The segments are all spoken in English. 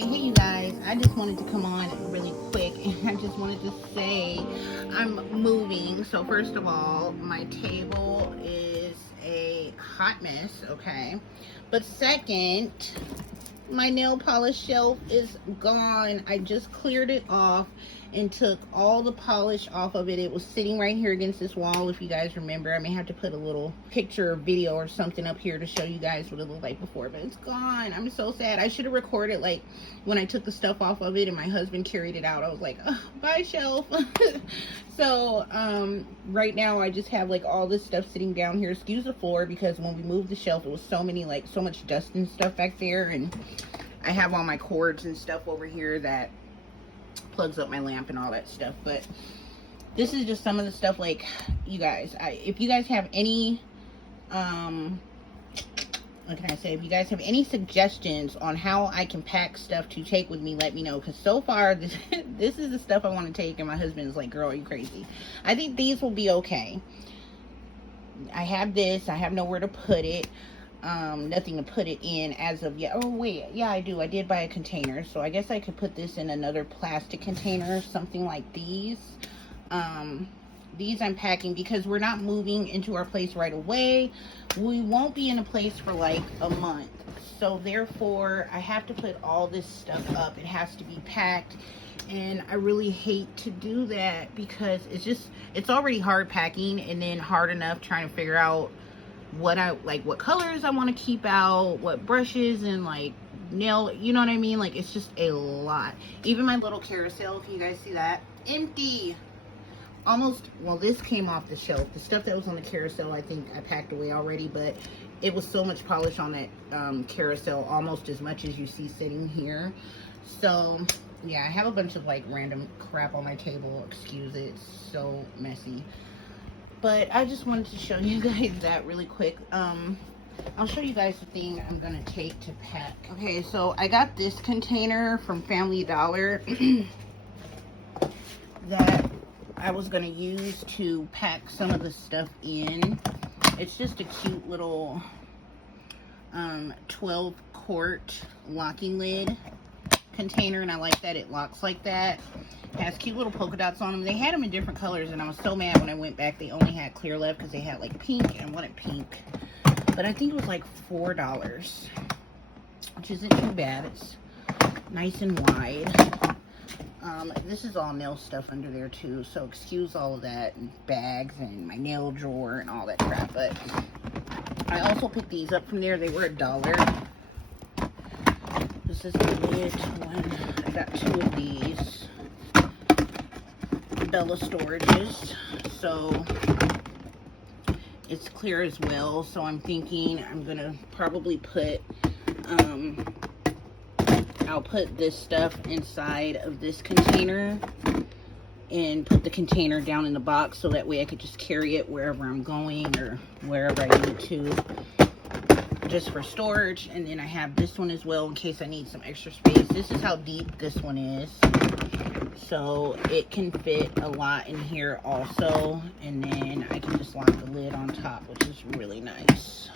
Hey you guys, I just wanted to come on really quick and I just wanted to say I'm moving. So first of all, my table is a hot mess, okay? But second, my nail polish shelf is gone. I just cleared it off and took all the polish off of it. It was sitting right here against this wall. If you guys remember, I may have to put a little picture or video or something up here to show you guys what it looked like before, but it's gone. I'm so sad. I should have recorded like when I took the stuff off of it and my husband carried it out. I was like, oh, bye shelf. So right now I just have like all this stuff sitting down here. Excuse the floor, because when we moved the shelf it was so much dust and stuff back there, and I have all my cords and stuff over here that plugs up my lamp and all that stuff. But this is just some of the stuff, like, you guys, if you guys have any what can I say, if you guys have any suggestions on how I can pack stuff to take with me, let me know, because so far this is the stuff I want to take and my husband is like, girl, are you crazy? I think these will be okay. I have this, I have nowhere to put it, nothing to put it in as of yet. Oh wait, yeah, I do. I did buy a container, so I guess I could put this in another plastic container, something like these. These I'm packing because we're not moving into our place right away. We won't be in a place for like a month, so therefore I have to put all this stuff up. It has to be packed, and I really hate to do that because it's already hard packing, and then hard enough trying to figure out what colors I want to keep out, what brushes, and like nail, you know what I mean? Like, it's just a lot. Even my little carousel, if you guys see that, empty. Almost, well, this came off the shelf. The stuff that was on the carousel, I think I packed away already, but it was so much polish on that carousel, almost as much as you see sitting here. So yeah, I have a bunch of like random crap on my table. Excuse it, it's so messy. But I just wanted to show you guys that really quick. I'll show you guys the thing I'm gonna take to pack. Okay, so I got this container from Family Dollar that I was gonna use to pack some of the stuff in. It's just a cute little 12 quart locking lid container, and I like that it locks like that. It has cute little polka dots on them. They had them in different colors, and I was so mad when I went back they only had clear left, because they had like pink, and I wanted pink, but I think it was like $4, which isn't too bad. It's nice and wide. This is all nail stuff under there too, so excuse all of that, and bags and my nail drawer and all that crap. But I also picked these up from there. They were $1. This is the lid one. I got 2 of these Bella storages, so it's clear as well. So I'm thinking I'm gonna probably put I'll put this stuff inside of this container and put the container down in the box, so that way I could just carry it wherever I'm going or wherever I need to, just for storage. And then I have this one as well in case I need some extra space. This is how deep this one is, so it can fit a lot in here also. And then I can just lock the lid on top, which is really nice.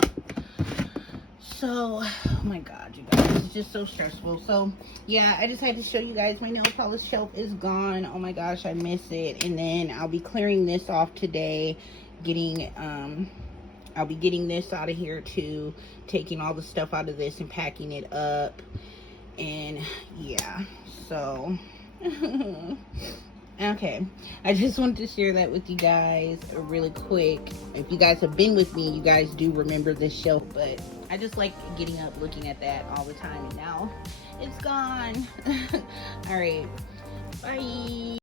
So, oh my god, you guys, it's just so stressful. So yeah, I just had to show you guys my nail polish shelf is gone. Oh my gosh, I miss it. And then I'll be clearing this off today, I'll be getting this out of here too, taking all the stuff out of this and packing it up. And yeah, so okay, I just wanted to share that with you guys really quick. If you guys have been with me, you guys do remember this shelf, but I just like getting up looking at that all the time, and now it's gone. All right, bye.